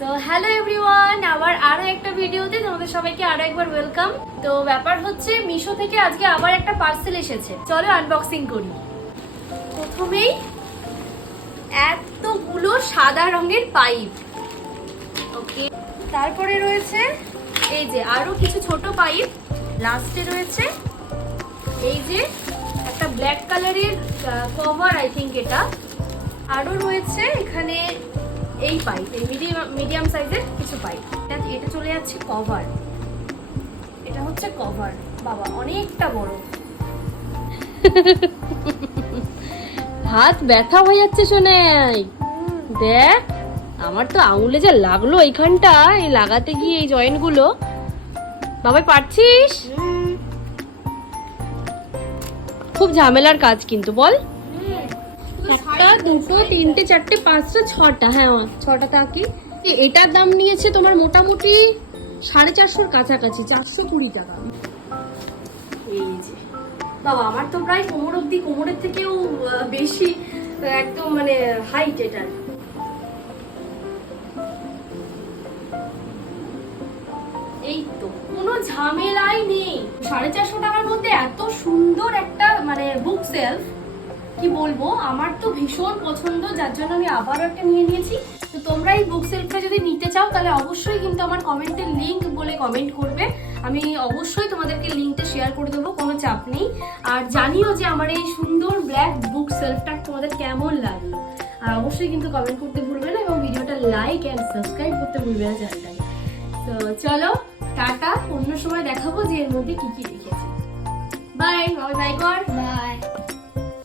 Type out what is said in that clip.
So hello everyone, আবার আরো একটা ভিডিওতে তোমাদের সবাইকে আরো একবার ওয়েলকাম। তো ব্যাপার হচ্ছে মিশো থেকে আজকে আবার একটা পার্সেল এসেছে, চলো আনবক্সিং করি। প্রথমেই এতগুলো সাদা রঙের পাইপ, ওকে। তারপরে রয়েছে এই যে আরো কিছু ছোট পাইপ, লাস্টে রয়েছে এই যে একটা ব্ল্যাক কালারের কভার, আই থিঙ্ক এটা। আরো রয়েছে এখানে এই পাইপ, এই মিডিয়াম সাইজের কিছু পাইপ। এটা চলে যাচ্ছে কভার, এটা হচ্ছে কভার। বাবা অনেকটা বড়, হাত ব্যথা হয়ে যাচ্ছে শোনাই। দেখ আমার তো আঙুলে যা লাগলো এইখানটা, এই লাগাতে গিয়ে এই জয়েন্ট গুলো। বাবাই পারছিস? খুব ঝামেলার কাজ কিন্তু, বল। একটা, দুটো, তিনটে, চারটে, পাঁচটা, ছটা। হ্যাঁ, ছটা থাকি। এটার দাম নিয়েছে তোমার মোটামুটি 450-র কাছাকাছি, 420 টাকা। এই যে বাবা আমার তো প্রায় কোমর অব্দি, কোমরের থেকেও বেশি একদম মানে হাইট এটার। এই তো কোনো ঝামেলাই নেই। 450 টাকার মধ্যে এত সুন্দর একটা মানে বুক সেলফ, কি বলবো, আমার তো ভীষণ পছন্দ, যার জন্য আমি আবারও একটা নিয়ে নিয়েছি। তো তোমরা এই বুক সেলফটা যদি নিতে চাও তাহলে অবশ্যই কিন্তু আমার কমেন্টে লিংক বলে কমেন্ট করবে, আমি অবশ্যই তোমাদেরকে লিংকটা শেয়ার করে দেবো, কোনো চাপ নেই। আর জানিও যে আমার এই সুন্দর ব্ল্যাক বুক সেলফটা তোমাদের কেমন লাগলো, আর অবশ্যই কিন্তু কমেন্ট করতে ভুলবে না, এবং ভিডিওটা লাইক অ্যান্ড সাবস্ক্রাইব করতে ভুলবে না চ্যানেলটাকে। তো চলো টাটা, অন্য সময় দেখাবো যে এর মধ্যে কি কি রেখেছি। বাই, বাই কর, বাই।